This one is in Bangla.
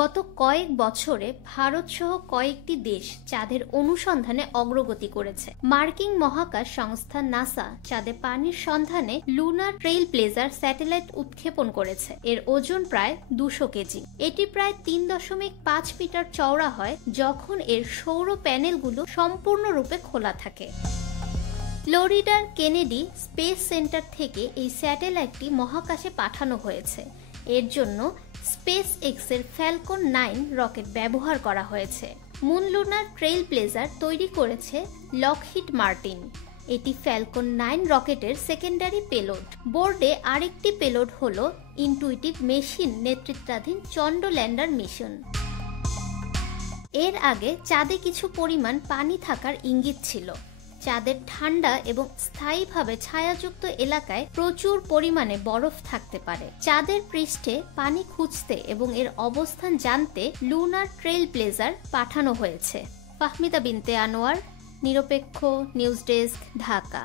গত কয়েক বছরে ভারত সহ কয়েকটি দেশ চাঁদের অনুসন্ধানে অগ্রগতি করেছে। মার্কিন মহাকাশ সংস্থা নাসা চাঁদে পানির সন্ধানে লুনার ট্রেইল ব্লেজার স্যাটেলাইট উৎক্ষেপণ করেছে। এর ওজন প্রায় 200 কেজি। এটি প্রায় 3.5 মিটার চওড়া হয় যখন এর সৌর প্যানেলগুলো সম্পূর্ণরূপে খোলা থাকে। ফ্লোরিডার কেনেডি স্পেস সেন্টার থেকে এই স্যাটেলাইটটি মহাকাশে পাঠানো হয়েছে। এর জন্য স্পেস এক্সের ফ্যালকন 9 রকেট ব্যবহার করা হয়েছে। মুন লুনার ট্রেইল ব্লেজার তৈরি করেছে লকহিড মার্টিন। এটি ফ্যালকন 9 রকেটের সেকেন্ডারি পেলোড। বোর্ডে আরেকটি পেলোড হল ইনটুইটিভ মেশিন নেতৃত্বাধীন চন্দ্র ল্যান্ডার মিশন। এর আগে চাঁদে কিছু পরিমাণ পানি থাকার ইঙ্গিত ছিল। চাঁদের ঠান্ডা এবং স্থায়ীভাবে ছায়াযুক্ত এলাকায় প্রচুর পরিমাণে বরফ থাকতে পারে। চাঁদের পৃষ্ঠে পানি খুঁজতে এবং এর অবস্থান জানতে লুনার ট্রেইল ব্লেজার পাঠানো হয়েছে। ফাহমিদা বিনতে আনোয়ার, নিরপেক্ষ নিউজ ডেস্ক, ঢাকা।